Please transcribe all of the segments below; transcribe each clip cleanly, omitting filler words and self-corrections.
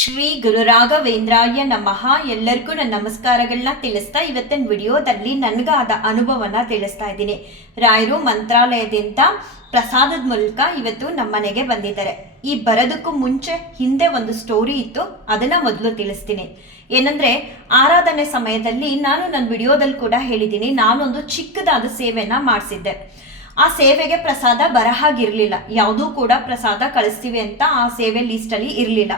ಶ್ರೀ ಗುರು ರಾಘವೇಂದ್ರಾಯ ನಮಃ. ಎಲ್ಲರಿಗೂ ನನ್ನ ನಮಸ್ಕಾರಗಳನ್ನ ತಿಳಿಸ್ತಾ ಇವತ್ತಿನ ವಿಡಿಯೋದಲ್ಲಿ ನನಗಾದ ಅನುಭವನ ತಿಳಿಸ್ತಾ ಇದ್ದೀನಿ. ರಾಯರು ಮಂತ್ರಾಲಯದಿಂದ ಪ್ರಸಾದದ ಮೂಲಕ ಇವತ್ತು ನಮ್ಮ ಮನೆಗೆ ಬಂದಿದ್ದಾರೆ. ಈ ಬರೋದಕ್ಕೂ ಮುಂಚೆ ಹಿಂದೆ ಒಂದು ಸ್ಟೋರಿ ಇತ್ತು, ಅದನ್ನ ಮೊದಲು ತಿಳಿಸ್ತೀನಿ. ಏನಂದ್ರೆ, ಆರಾಧನೆ ಸಮಯದಲ್ಲಿ ನಾನು ನನ್ನ ವಿಡಿಯೋದಲ್ಲಿ ಕೂಡ ಹೇಳಿದ್ದೀನಿ, ನಾನೊಂದು ಚಿಕ್ಕದಾದ ಸೇವೆನ ಮಾಡಿಸಿದ್ದೆ. ಆ ಸೇವೆಗೆ ಪ್ರಸಾದ ಬರಹಾಗಿರ್ಲಿಲ್ಲ, ಯಾವುದೂ ಕೂಡ ಪ್ರಸಾದ ಕಳಿಸ್ತೀವಿ ಅಂತ ಆ ಸೇವೆ ಲಿಸ್ಟಲ್ಲಿ ಇರಲಿಲ್ಲ.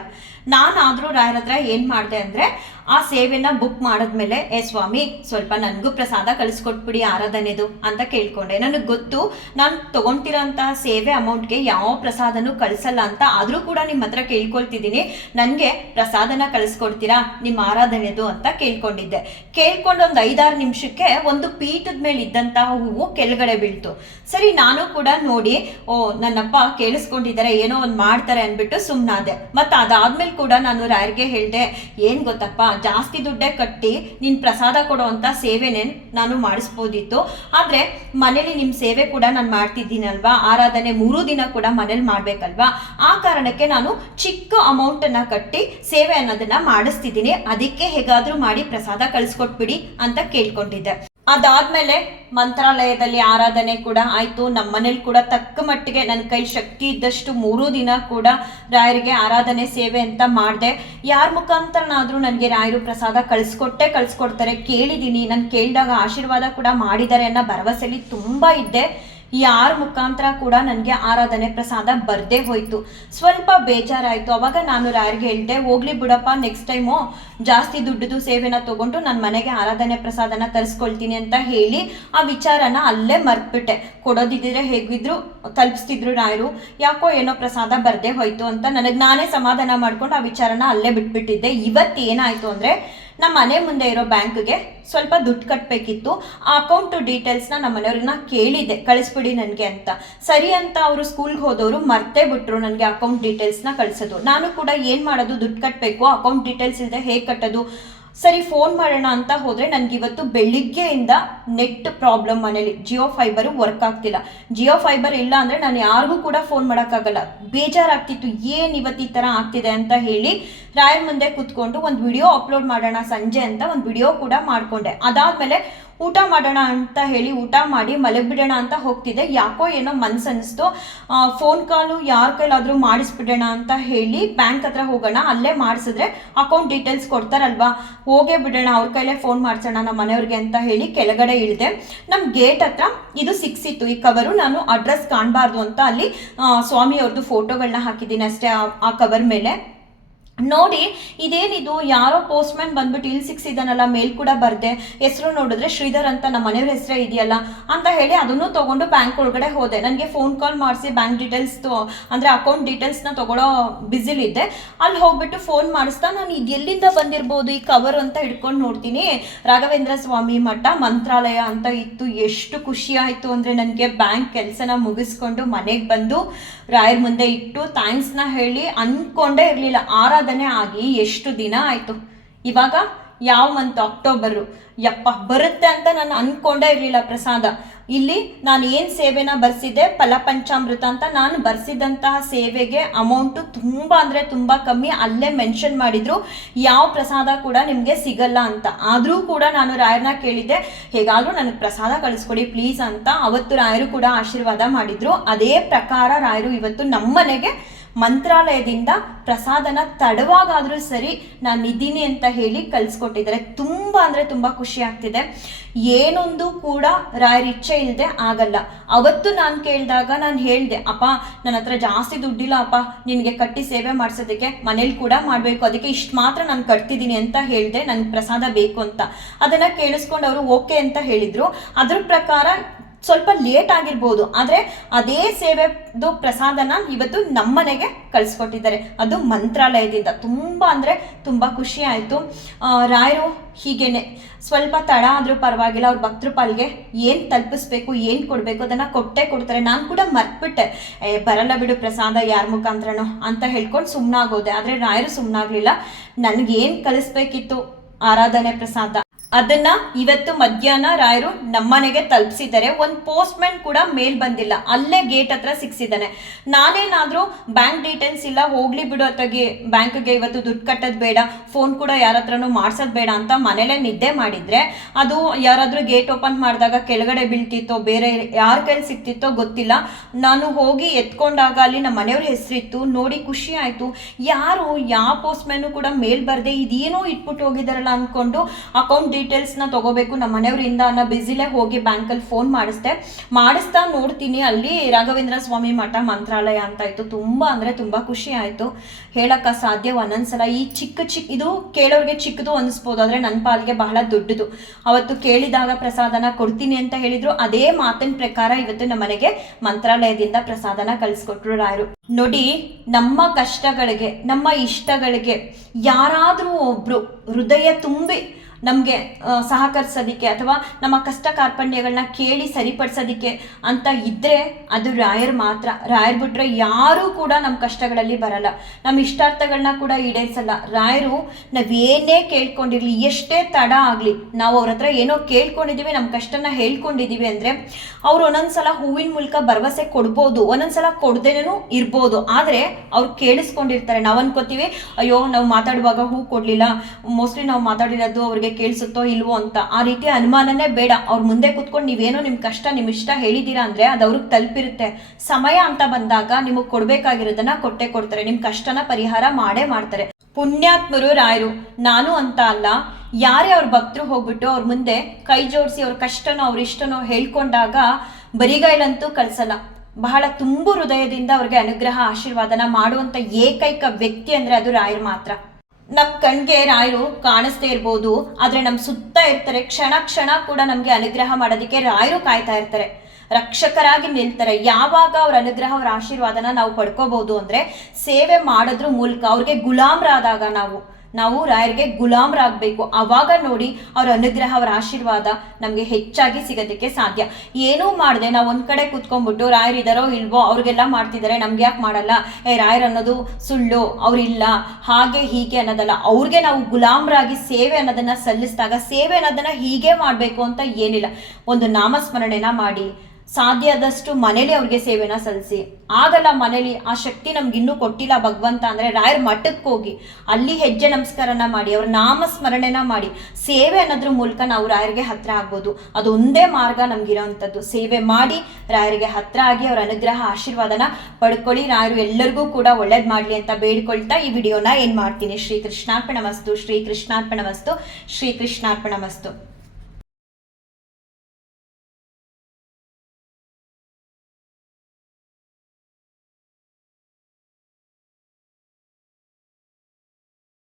ನಾನಾದರೂ ರಾಯರ ಹತ್ರ ಏನು ಮಾಡಿದೆ ಅಂದರೆ, ಆ ಸೇವೆನ ಬುಕ್ ಮಾಡಿದ್ಮೇಲೆ ಸ್ವಾಮಿ ಸ್ವಲ್ಪ ನನಗೂ ಪ್ರಸಾದ ಕಳಿಸ್ಕೊಟ್ಬಿಡಿ ಆರಾಧನೆದು ಅಂತ ಕೇಳ್ಕೊಂಡೆ. ನನಗೆ ಗೊತ್ತು ನಾನು ತೊಗೊಳ್ತಿರೋಂತಹ ಸೇವೆ ಅಮೌಂಟ್ಗೆ ಯಾವ ಪ್ರಸಾದನೂ ಕಳಿಸಲ್ಲ ಅಂತ, ಆದರೂ ಕೂಡ ನಿಮ್ಮ ಹತ್ರ ಕೇಳ್ಕೊಳ್ತಿದ್ದೀನಿ, ನನಗೆ ಪ್ರಸಾದನ ಕಳಿಸ್ಕೊಡ್ತೀರಾ ನಿಮ್ಮ ಆರಾಧನೆದು ಅಂತ ಕೇಳ್ಕೊಂಡಿದ್ದೆ. ಕೇಳ್ಕೊಂಡು ಒಂದು 5-6 ನಿಮಿಷಕ್ಕೆ ಒಂದು ಪೀಠದ ಮೇಲೆ ಇದ್ದಂತಹ ಹೂವು ಕೆಳಗಡೆ ಬೀಳ್ತು. ಸರಿ, ನಾನು ಕೂಡ ನೋಡಿ ನನ್ನಪ್ಪ ಕೇಳಿಸ್ಕೊಂಡಿದ್ದಾರೆ, ಏನೋ ಒಂದು ಮಾಡ್ತಾರೆ ಅಂದ್ಬಿಟ್ಟು ಸುಮ್ಮನಾದೆ. ಮತ್ತು ಅದಾದ್ಮೇಲೆ ಕೂಡ ನಾನು ರಾಯರ್ಗೆ ಹೇಳಿದೆ, ಏನು ಗೊತ್ತಪ್ಪ, ಜಾಸ್ತಿ ದುಡ್ಡೇ ಕಟ್ಟಿ ನಿನ್ನ ಪ್ರಸಾದ ಕೊಡೋ ಅಂತ ಸೇವೆನೇ ನಾನು ಮಾಡಿಸ್ಬೋದಿತ್ತು, ಆದರೆ ಮನೇಲಿ ನಿಮ್ಮ ಸೇವೆ ಕೂಡ ನಾನು ಮಾಡ್ತಿದ್ದೀನಲ್ವಾ, ಆರಾಧನೆ 3 ದಿನ ಕೂಡ ಮನೇಲಿ ಮಾಡ್ಬೇಕಲ್ವಾ, ಆ ಕಾರಣಕ್ಕೆ ನಾನು ಚಿಕ್ಕ ಅಮೌಂಟನ್ನು ಕಟ್ಟಿ ಸೇವೆ ಅನ್ನೋದನ್ನ ಮಾಡಿಸ್ತಿದ್ದೀನಿ, ಅದಕ್ಕೆ ಹೇಗಾದರೂ ಮಾಡಿ ಪ್ರಸಾದ ಕಳಿಸ್ಕೊಟ್ಬಿಡಿ ಅಂತ ಕೇಳ್ಕೊಂಡಿದ್ದೆ. ಅದಾದ್ಮೇಲೆ ಮಂತ್ರಾಲಯದಲ್ಲಿ ಆರಾಧನೆ ಕೂಡ ಆಯಿತು. ನಮ್ಮ ಮನೇಲಿ ಕೂಡ ತಕ್ಕ ಮಟ್ಟಿಗೆ ನನ್ನ ಕೈ ಶಕ್ತಿ ಇದ್ದಷ್ಟು 3 ದಿನ ಕೂಡ ರಾಯರಿಗೆ ಆರಾಧನೆ ಸೇವೆ ಅಂತ ಮಾಡಿದೆ. ಯಾರ ಮುಖಾಂತರನಾದರೂ ನನಗೆ ರಾಯರು ಪ್ರಸಾದ ಕಳಿಸ್ಕೊಡ್ತಾರೆ, ಕೇಳಿದ್ದೀನಿ, ನಾನು ಕೇಳಿದಾಗ ಆಶೀರ್ವಾದ ಕೂಡ ಮಾಡಿದ್ದಾರೆ ಅನ್ನೋ ಭರವಸೆಯಲ್ಲಿ ತುಂಬ ಇದ್ದೆ. ಯಾರ ಮುಖಾಂತರ ಕೂಡ ನನಗೆ ಆರಾಧನೆ ಪ್ರಸಾದ ಬರದೇ ಹೋಯಿತು. ಸ್ವಲ್ಪ ಬೇಜಾರಾಯಿತು. ಅವಾಗ ನಾನು ರಾಯರಿಗೆ ಹೇಳಿದೆ, ಹೋಗ್ಲಿ ಬಿಡಪ್ಪ, ನೆಕ್ಸ್ಟ್ ಟೈಮು ಜಾಸ್ತಿ ದುಡ್ಡದು ಸೇವೆನ ತೊಗೊಂಡು ನನ್ನ ಮನೆಗೆ ಆರಾಧನೆ ಪ್ರಸಾದನ ತರಿಸ್ಕೊಳ್ತೀನಿ ಅಂತ ಹೇಳಿ ಆ ವಿಚಾರನ ಅಲ್ಲೇ ಮರ್ತ್ಬಿಟ್ಟೆ. ಕೊಡೋದಿದ್ದರೆ ಹೇಗಿದ್ರು ತಲುಪಿಸ್ತಿದ್ರು ರಾಯರು, ಯಾಕೋ ಏನೋ ಪ್ರಸಾದ ಬರದೇ ಹೋಯಿತು ಅಂತ ನನಗೆ ನಾನೇ ಸಮಾಧಾನ ಮಾಡ್ಕೊಂಡು ಆ ವಿಚಾರನ ಅಲ್ಲೇ ಬಿಟ್ಬಿಟ್ಟಿದ್ದೆ. ಇವತ್ತೇನಾಯಿತು ಅಂದರೆ, ನಮ್ಮ ಮನೆ ಮುಂದೆ ಇರೋ ಬ್ಯಾಂಕ್ಗೆ ಸ್ವಲ್ಪ ದುಡ್ಡು ಕಟ್ಟಬೇಕಿತ್ತು. ಆ ಅಕೌಂಟು ಡೀಟೇಲ್ಸ್ನ ನಮ್ಮ ಮನೆಯವ್ರನ್ನ ಕೇಳಿದೆ, ಕಳಿಸ್ಬಿಡಿ ನನಗೆ ಅಂತ. ಸರಿ ಅಂತ ಅವರು ಸ್ಕೂಲ್ಗೆ ಹೋದವರು ಮರ್ತೇ ಬಿಟ್ರು ನನಗೆ ಅಕೌಂಟ್ ಡೀಟೇಲ್ಸ್ನ ಕಳಿಸೋದು. ನಾನು ಕೂಡ ಏನು ಮಾಡೋದು, ದುಡ್ಡು ಕಟ್ಟಬೇಕು, ಅಕೌಂಟ್ ಡೀಟೇಲ್ಸ್ ಇಲ್ಲದೆ ಹೇಗೆ ಕಟ್ಟೋದು? ಸರಿ, ಫೋನ್ ಮಾಡೋಣ ಅಂತ ಹೋದರೆ ನನಗಿವತ್ತು ಬೆಳಿಗ್ಗೆಯಿಂದ ನೆಟ್ ಪ್ರಾಬ್ಲಮ್ ಮನೇಲಿ, ಜಿಯೋ ಫೈಬರು ವರ್ಕ್ ಆಗ್ತಿಲ್ಲ. ಜಿಯೋ ಫೈಬರ್ ಇಲ್ಲ ಅಂದರೆ ನಾನು ಯಾರಿಗೂ ಕೂಡ ಫೋನ್ ಮಾಡೋಕ್ಕಾಗಲ್ಲ. ಬೇಜಾರಾಗ್ತಿತ್ತು, ಏನು ಇವತ್ತು ಈ ಥರ ಆಗ್ತಿದೆ ಅಂತ ಹೇಳಿ ರಾಯರ ಮುಂದೆ ಕೂತ್ಕೊಂಡು ಒಂದು ವಿಡಿಯೋ ಅಪ್ಲೋಡ್ ಮಾಡೋಣ ಸಂಜೆ ಅಂತ ಒಂದು ವಿಡಿಯೋ ಕೂಡ ಮಾಡಿಕೊಂಡೆ. ಅದಾದಮೇಲೆ ಊಟ ಮಾಡೋಣ ಅಂತ ಹೇಳಿ ಊಟ ಮಾಡಿ ಮಲಗಿಬಿಡೋಣ ಅಂತ ಹೋಗ್ತಿದ್ದೆ. ಯಾಕೋ ಏನೋ ಮನ್ಸು ಅನ್ನಿಸ್ತು, ಫೋನ್ ಕಾಲು ಯಾರ ಕೈಲಾದರೂ ಮಾಡಿಸ್ಬಿಡೋಣ ಅಂತ ಹೇಳಿ ಬ್ಯಾಂಕ್ ಹತ್ರ ಹೋಗೋಣ, ಅಲ್ಲೇ ಮಾಡಿಸಿದ್ರೆ ಅಕೌಂಟ್ ಡೀಟೇಲ್ಸ್ ಕೊಡ್ತಾರಲ್ವಾ, ಹೋಗೇ ಬಿಡೋಣ, ಅವ್ರ ಕೈಲೇ ಫೋನ್ ಮಾಡಿಸೋಣ ನಮ್ಮ ಮನೆಯವ್ರಿಗೆ ಅಂತ ಹೇಳಿ ಕೆಳಗಡೆ ಇಳಿದೆ. ನಮ್ಮ ಗೇಟ್ ಹತ್ರ ಇದು ಸಿಕ್ಸಿತ್ತು ಈ ಕವರು. ನಾನು ಅಡ್ರೆಸ್ ಕಾಣಬಾರ್ದು ಅಂತ ಅಲ್ಲಿ ಸ್ವಾಮಿಯವ್ರದ್ದು ಫೋಟೋಗಳನ್ನ ಹಾಕಿದ್ದೀನಿ ಅಷ್ಟೇ ಆ ಕವರ್ ಮೇಲೆ. ನೋಡಿ, ಇದೇನಿದು, ಯಾರೋ ಪೋಸ್ಟ್ಮ್ಯಾನ್ ಬಂದ್ಬಿಟ್ಟು ಇಲ್ಲಿ ಸಿಕ್ಸಿದಾನಲ್ಲ, ಮೇಲ್ ಕೂಡ ಬರ್ದೆ, ಹೆಸರು ನೋಡಿದ್ರೆ ಶ್ರೀಧರ್ ಅಂತ ನಮ್ಮ ಮನೆಯವ್ರ ಹೆಸರೇ ಇದೆಯಲ್ಲ ಅಂತ ಹೇಳಿ ಅದನ್ನು ತೊಗೊಂಡು ಬ್ಯಾಂಕ್ ಒಳಗಡೆ ಹೋದೆ. ನನಗೆ ಫೋನ್ ಕಾಲ್ ಮಾಡಿಸಿ ಬ್ಯಾಂಕ್ ಡೀಟೇಲ್ಸ್ ಅಂದರೆ ಅಕೌಂಟ್ ಡೀಟೇಲ್ಸ್ನ ತೊಗೊಳ್ಳೋ ಬ್ಯುಸಿಲಿದ್ದೆ. ಅಲ್ಲಿ ಹೋಗ್ಬಿಟ್ಟು ಫೋನ್ ಮಾಡಿಸ್ತಾ, ನಾನು ಇದು ಎಲ್ಲಿಂದ ಬಂದಿರ್ಬೋದು ಈ ಕವರ್ ಅಂತ ಹಿಡ್ಕೊಂಡು ನೋಡ್ತೀನಿ, ರಾಘವೇಂದ್ರ ಸ್ವಾಮಿ ಮಠ ಮಂತ್ರಾಲಯ ಅಂತ ಇತ್ತು. ಎಷ್ಟು ಖುಷಿ ಆಯಿತು ಅಂದರೆ, ನನಗೆ ಬ್ಯಾಂಕ್ ಕೆಲಸನ ಮುಗಿಸ್ಕೊಂಡು ಮನೆಗೆ ಬಂದು ರಾಯರ ಮುಂದೆ ಇಟ್ಟು ಥ್ಯಾಂಕ್ಸ್ನ ಹೇಳಿ ಅಂದ್ಕೊಂಡೇ ಇರಲಿಲ್ಲ. ಆರಾಧನೆ ಆಗಿ ಎಷ್ಟು ದಿನ ಆಯಿತು, ಇವಾಗ ಯಾವ ಮಂತ್, ಅಕ್ಟೋಬರು, ಯಪ್ಪ ಬರುತ್ತೆ ಅಂತ ನಾನು ಅಂದ್ಕೊಂಡೇ ಇರಲಿಲ್ಲ ಪ್ರಸಾದ. ಇಲ್ಲಿ ನಾನು ಏನು ಸೇವೆನ ಬರ್ಸಿದ್ದೆ, ಫಲಪಂಚಾಮೃತ ಅಂತ, ನಾನು ಬರ್ಸಿದಂತಹ ಸೇವೆಗೆ ಅಮೌಂಟು ತುಂಬ ಅಂದರೆ ತುಂಬ ಕಮ್ಮಿ. ಅಲ್ಲೇ ಮೆನ್ಷನ್ ಮಾಡಿದ್ರು ಯಾವ ಪ್ರಸಾದ ಕೂಡ ನಿಮಗೆ ಸಿಗಲ್ಲ ಅಂತ. ಆದರೂ ಕೂಡ ನಾನು ರಾಯರನ್ನ ಕೇಳಿದ್ದೆ, ಹೇಗಾದರೂ ನನಗೆ ಪ್ರಸಾದ ಕಳಿಸ್ಕೊಡಿ ಪ್ಲೀಸ್ ಅಂತ. ಅವತ್ತು ರಾಯರು ಕೂಡ ಆಶೀರ್ವಾದ ಮಾಡಿದ್ರು. ಅದೇ ಪ್ರಕಾರ ರಾಯರು ಇವತ್ತು ನಮ್ಮನೆಗೆ ಮಂತ್ರಾಲಯದಿಂದ ಪ್ರಸಾದನ ತಡವಾಗಾದರೂ ಸರಿ ನಾನು ಇದ್ದೀನಿ ಅಂತ ಹೇಳಿ ಕಳಿಸ್ಕೊಟ್ಟಿದ್ದಾರೆ. ತುಂಬ ಅಂದರೆ ತುಂಬ ಖುಷಿ ಆಗ್ತಿದೆ. ಏನೊಂದು ಕೂಡ ರಾಯರ ಇಚ್ಛೆ ಇಲ್ಲದೆ ಆಗಲ್ಲ. ಅವತ್ತು ನಾನು ಕೇಳಿದಾಗ ನಾನು ಹೇಳಿದೆ, ಅಪ್ಪ ನನ್ನ ಹತ್ರ ಜಾಸ್ತಿ ದುಡ್ಡಿಲ್ಲ ಅಪ್ಪ ನಿನಗೆ ಕಟ್ಟಿ ಸೇವೆ ಮಾಡಿಸೋದಕ್ಕೆ, ಮನೇಲಿ ಕೂಡ ಮಾಡಬೇಕು, ಅದಕ್ಕೆ ಇಷ್ಟು ಮಾತ್ರ ನಾನು ಕಟ್ತಿದ್ದೀನಿ ಅಂತ ಹೇಳಿದೆ, ನನಗೆ ಪ್ರಸಾದ ಬೇಕು ಅಂತ. ಅದನ್ನು ಕೇಳಿಸ್ಕೊಂಡು ಅವರು ಓಕೆ ಅಂತ ಹೇಳಿದರು. ಅದ್ರ ಪ್ರಕಾರ ಸ್ವಲ್ಪ ಲೇಟ್ ಆಗಿರ್ಬೋದು, ಆದರೆ ಅದೇ ಸೇವೆದು ಪ್ರಸಾದನ ಇವತ್ತು ನಮ್ಮನೆಗೆ ಕಳಿಸ್ಕೊಟ್ಟಿದ್ದಾರೆ, ಅದು ಮಂತ್ರಾಲಯದಿಂದ. ತುಂಬ ಅಂದರೆ ತುಂಬ ಖುಷಿ ಆಯಿತು. ರಾಯರು ಹೀಗೇನೆ ಸ್ವಲ್ಪ ತಡ ಆದರೂ ಪರವಾಗಿಲ್ಲ, ಅವ್ರ ಭಕ್ತರ ಪಾಲ್ಗೆ ಏನು ತಲುಪಿಸ್ಬೇಕು, ಏನು ಕೊಡಬೇಕು ಅದನ್ನು ಕೊಟ್ಟೇ ಕೊಡ್ತಾರೆ. ನಾನು ಕೂಡ ಮರ್ತ್ಬಿಟ್ಟೆ, ಬರಲ್ಲ ಬಿಡು ಪ್ರಸಾದ ಯಾರ ಮುಖಾಂತರನೋ ಅಂತ ಹೇಳ್ಕೊಂಡು ಸುಮ್ಮನಾಗೋದೆ. ಆದರೆ ರಾಯರು ಸುಮ್ಮನಾಗಲಿಲ್ಲ. ನನಗೇನು ಕಳಿಸ್ಬೇಕಿತ್ತು ಆರಾಧನೆ ಪ್ರಸಾದ ಅದನ್ನ ಇವತ್ತು ಮಧ್ಯಾಹ್ನ ರಾಯರು ನಮ್ಮನೆಗೆ ತಲುಪಿಸಿದ್ದಾರೆ. ಒಂದು ಪೋಸ್ಟ್ ಮ್ಯಾನ್ ಕೂಡ ಮೇಲ್ ಬಂದಿಲ್ಲ, ಅಲ್ಲೇ ಗೇಟ್ ಹತ್ರ ಸಿಕ್ಸಿದ್ದಾನೆ. ನಾನೇನಾದ್ರೂ ಬ್ಯಾಂಕ್ ಡೀಟೇಲ್ಸ್ ಇಲ್ಲ, ಹೋಗ್ಲಿ ಬಿಡು ಅತ್ತಗೆ ಬ್ಯಾಂಕ್ಗೆ ಇವತ್ತು ದುಡ್ಡು ಕಟ್ಟೋದು ಬೇಡ, ಫೋನ್ ಕೂಡ ಯಾರ ಹತ್ರನೂ ಮಾಡ್ಸೋದು ಬೇಡ ಅಂತ ಮನೇಲೆ ನಿದ್ದೆ ಮಾಡಿದ್ರೆ ಅದು ಯಾರಾದ್ರೂ ಗೇಟ್ ಓಪನ್ ಮಾಡಿದಾಗ ಕೆಳಗಡೆ ಬೀಳ್ತಿತ್ತೋ ಬೇರೆ ಯಾರ ಕೈಲಿ ಸಿಕ್ತಿತ್ತೋ ಗೊತ್ತಿಲ್ಲ. ನಾನು ಹೋಗಿ ಎತ್ಕೊಂಡಾಗ ಅಲ್ಲಿ ನಮ್ಮ ಮನೆಯವ್ರ ಹೆಸರಿತ್ತು, ನೋಡಿ ಖುಷಿ ಆಯ್ತು. ಯಾರು ಯಾವ ಪೋಸ್ಟ್ ಮ್ಯಾನು ಕೂಡ ಮೇಲ್ ಬರ್ದೆ ಇದೇನೋ ಇಟ್ಬಿಟ್ಟು ಹೋಗಿದಾರಲ್ಲ ಅನ್ಕೊಂಡು ಅಕೌಂಟ್ ಡೀಟೇಲ್ಸ್ನ ತಗೋಬೇಕು ನಮ್ಮ ಮನೆಯವರಿಂದ ಅನ್ನೋ ಬಿಸಿಲೇ ಹೋಗಿ ಬ್ಯಾಂಕಲ್ಲಿ ಫೋನ್ ಮಾಡಿಸ್ತಾ ನೋಡ್ತೀನಿ ಅಲ್ಲಿ ರಾಘವೇಂದ್ರ ಸ್ವಾಮಿ ಮಠ ಮಂತ್ರಾಲಯ ಅಂತ ಇತ್ತು. ತುಂಬಾ ಅಂದ್ರೆ ತುಂಬಾ ಖುಷಿ ಆಯ್ತು, ಹೇಳಕ್ಕ ಸಾಧ್ಯ. ಒಂದೊಂದ್ಸಲ ಈ ಚಿಕ್ಕ ಇದು ಕೇಳೋರ್ಗೆ ಚಿಕ್ಕದು ಅನಿಸ್ಬೋದು, ಆದ್ರೆ ನನ್ನ ಪಾಲ್ಗೆ ಬಹಳ ದೊಡ್ಡದು. ಅವತ್ತು ಕೇಳಿದಾಗ ಪ್ರಸಾದನ ಕೊಡ್ತೀನಿ ಅಂತ ಹೇಳಿದ್ರು, ಅದೇ ಮಾತಿನ ಪ್ರಕಾರ ಇವತ್ತು ನಮ್ಮ ಮನೆಗೆ ಮಂತ್ರಾಲಯದಿಂದ ಪ್ರಸಾದನ ಕಳಿಸ್ಕೊಟ್ರು ರಾಯರು. ನೋಡಿ, ನಮ್ಮ ಕಷ್ಟಗಳಿಗೆ ನಮ್ಮ ಇಷ್ಟಗಳಿಗೆ ಯಾರಾದ್ರೂ ಒಬ್ರು ಹೃದಯ ತುಂಬಿ ನಮಗೆ ಸಹಕರಿಸೋದಕ್ಕೆ ಅಥವಾ ನಮ್ಮ ಕಷ್ಟ ಕಾರ್ಪಣ್ಯಗಳನ್ನ ಕೇಳಿ ಸರಿಪಡಿಸೋದಕ್ಕೆ ಅಂತ ಇದ್ದರೆ ಅದು ರಾಯರ್ ಮಾತ್ರ. ರಾಯರ್ ಬಿಟ್ರೆ ಯಾರೂ ಕೂಡ ನಮ್ಮ ಕಷ್ಟಗಳಲ್ಲಿ ಬರಲ್ಲ, ನಮ್ಮ ಇಷ್ಟಾರ್ಥಗಳನ್ನ ಕೂಡ ಈಡೇರಿಸಲ್ಲ. ರಾಯರು ನಾವೇನೇ ಕೇಳ್ಕೊಂಡಿರಲಿ, ಎಷ್ಟೇ ತಡ ಆಗಲಿ, ನಾವು ಅವ್ರ ಹತ್ರ ಏನೋ ಕೇಳ್ಕೊಂಡಿದ್ದೀವಿ, ನಮ್ಮ ಕಷ್ಟನ ಹೇಳ್ಕೊಂಡಿದ್ದೀವಿ ಅಂದರೆ ಅವ್ರು ಒಂದೊಂದ್ಸಲ ಹೂವಿನ ಮೂಲಕ ಭರವಸೆ ಕೊಡ್ಬೋದು, ಒಂದೊಂದ್ಸಲ ಕೊಡ್ದೇನೂ ಇರ್ಬೋದು. ಆದರೆ ಅವ್ರು ಕೇಳಿಸ್ಕೊಂಡಿರ್ತಾರೆ. ನಾವು ಅನ್ಕೋತೀವಿ ಅಯ್ಯೋ ನಾವು ಮಾತಾಡುವಾಗ ಹೂ ಕೊಡಲಿಲ್ಲ, ಮೋಸ್ಟ್ಲಿ ನಾವು ಮಾತಾಡಿರೋದು ಅವ್ರಿಗೆ ಕೇಳಿಸುತ್ತೋ ಇಲ್ವೋ ಅಂತ. ಆ ರೀತಿ ಅನುಮಾನನೇ ಬೇಡ. ಅವ್ರ ಮುಂದೆ ಕೂತ್ಕೊಂಡು ನೀವೇನೋ ನಿಮ್ಮ ಕಷ್ಟ ನಿಮ್ಮ ಇಷ್ಟ ಹೇಳಿದ್ದೀರಾ ಅಂದರೆ ಅದು ಅವ್ರಿಗೆ ತಲುಪಿರುತ್ತೆ. ಸಮಯ ಅಂತ ಬಂದಾಗ ನಿಮಗೆ ಕೊಡಬೇಕಾಗಿರೋದನ್ನ ಕೊಟ್ಟೆ ಕೊಡ್ತಾರೆ, ನಿಮ್ಮ ಕಷ್ಟನ ಪರಿಹಾರ ಮಾಡೇ ಮಾಡ್ತಾರೆ. ಪುಣ್ಯಾತ್ಮರು ರಾಯರು. ನಾನು ಅಂತ ಅಲ್ಲ, ಯಾರೇ ಅವ್ರ ಭಕ್ತರು ಹೋಗ್ಬಿಟ್ಟು ಅವ್ರ ಮುಂದೆ ಕೈ ಜೋಡಿಸಿ ಅವ್ರ ಕಷ್ಟನೋ ಅವ್ರ ಇಷ್ಟನೋ ಹೇಳ್ಕೊಂಡಾಗ ಬರಿಗೈಲಂತೂ ಕಳ್ಸಲ್ಲ. ಬಹಳ ತುಂಬು ಹೃದಯದಿಂದ ಅವ್ರಿಗೆ ಅನುಗ್ರಹ ಆಶೀರ್ವಾದನ ಮಾಡುವಂಥ ಏಕೈಕ ವ್ಯಕ್ತಿ ಅಂದರೆ ಅದು ರಾಯರು ಮಾತ್ರ. ನಮ್ಮ ಕಣ್ಗೆ ರಾಯರು ಕಾಣಿಸ್ದೇ ಇರ್ಬೋದು, ಆದರೆ ನಮ್ಮ ಸುತ್ತ ಇರ್ತಾರೆ. ಕ್ಷಣ ಕ್ಷಣ ಕೂಡ ನಮಗೆ ಅನುಗ್ರಹ ಮಾಡೋದಕ್ಕೆ ರಾಯರು ಕಾಯ್ತಾ ಇರ್ತಾರೆ, ರಕ್ಷಕರಾಗಿ ನಿಲ್ತಾರೆ. ಯಾವಾಗ ಅವ್ರ ಅನುಗ್ರಹ ಅವ್ರ ಆಶೀರ್ವಾದನ ನಾವು ಪಡ್ಕೋಬಹುದು ಅಂದರೆ ಸೇವೆ ಮಾಡೋದ್ರ ಮೂಲಕ. ಅವ್ರಿಗೆ ಗುಲಾಮ್ರಾದಾಗ ನಾವು ರಾಯರಿಗೆ ಗುಲಾಮ್ರಾಗಬೇಕು. ಆವಾಗ ನೋಡಿ ಅವ್ರ ಅನುಗ್ರಹ ಅವ್ರ ಆಶೀರ್ವಾದ ನಮಗೆ ಹೆಚ್ಚಾಗಿ ಸಿಗೋದಕ್ಕೆ ಸಾಧ್ಯ. ಏನೂ ಮಾಡದೆ ನಾವು ಒಂದು ಕಡೆ ಕೂತ್ಕೊಂಡ್ಬಿಟ್ಟು ರಾಯರು ಇದ್ದಾರೋ ಇಲ್ವೋ, ಅವ್ರಿಗೆಲ್ಲ ಮಾಡ್ತಿದ್ದಾರೆ ನಮ್ಗೆ ಯಾಕೆ ಮಾಡಲ್ಲ, ರಾಯರು ಅನ್ನೋದು ಸುಳ್ಳು, ಅವ್ರಿಲ್ಲ, ಹಾಗೆ ಹೀಗೆ ಅನ್ನೋದಲ್ಲ. ಅವ್ರಿಗೆ ನಾವು ಗುಲಾಮ್ರಾಗಿ ಸೇವೆ ಅನ್ನೋದನ್ನ ಸಲ್ಲಿಸಿದಾಗ, ಸೇವೆ ಅನ್ನೋದನ್ನ ಹೀಗೆ ಮಾಡಬೇಕು ಅಂತ ಏನಿಲ್ಲ, ಒಂದು ನಾಮಸ್ಮರಣೆನ ಮಾಡಿ, ಸಾಧ್ಯ ಆದಷ್ಟು ಮನೇಲಿ ಅವ್ರಿಗೆ ಸೇವೆನ ಸಲ್ಲಿಸಿ. ಆಗಲ್ಲ ಮನೇಲಿ ಆ ಶಕ್ತಿ ನಮ್ಗೆ ಇನ್ನೂ ಕೊಟ್ಟಿಲ್ಲ ಭಗವಂತ ಅಂದರೆ ರಾಯರ ಮಠಕ್ಕೆ ಹೋಗಿ ಅಲ್ಲಿ ಹೆಜ್ಜೆ ನಮಸ್ಕಾರನ ಮಾಡಿ, ಅವ್ರ ನಾಮಸ್ಮರಣೆನ ಮಾಡಿ, ಸೇವೆ ಅನ್ನೋದ್ರ ಮೂಲಕ ನಾವು ರಾಯರಿಗೆ ಹತ್ರ ಆಗ್ಬೋದು. ಅದು ಒಂದೇ ಮಾರ್ಗ ನಮ್ಗಿರೋವಂಥದ್ದು. ಸೇವೆ ಮಾಡಿ ರಾಯರಿಗೆ ಹತ್ರ ಆಗಿ ಅವ್ರ ಅನುಗ್ರಹ ಆಶೀರ್ವಾದನ ಪಡ್ಕೊಳ್ಳಿ. ರಾಯರು ಎಲ್ಲರಿಗೂ ಕೂಡ ಒಳ್ಳೇದು ಮಾಡಲಿ ಅಂತ ಬೇಡ್ಕೊಳ್ತಾ ಈ ವಿಡಿಯೋನ ಏನು ಮಾಡ್ತೀನಿ. ಶ್ರೀ ಕೃಷ್ಣಾರ್ಪಣ ಮಸ್ತು, ಶ್ರೀ ಕೃಷ್ಣಾರ್ಪಣ ಮಸ್ತು, ಶ್ರೀ ಕೃಷ್ಣಾರ್ಪಣ ಮಸ್ತು.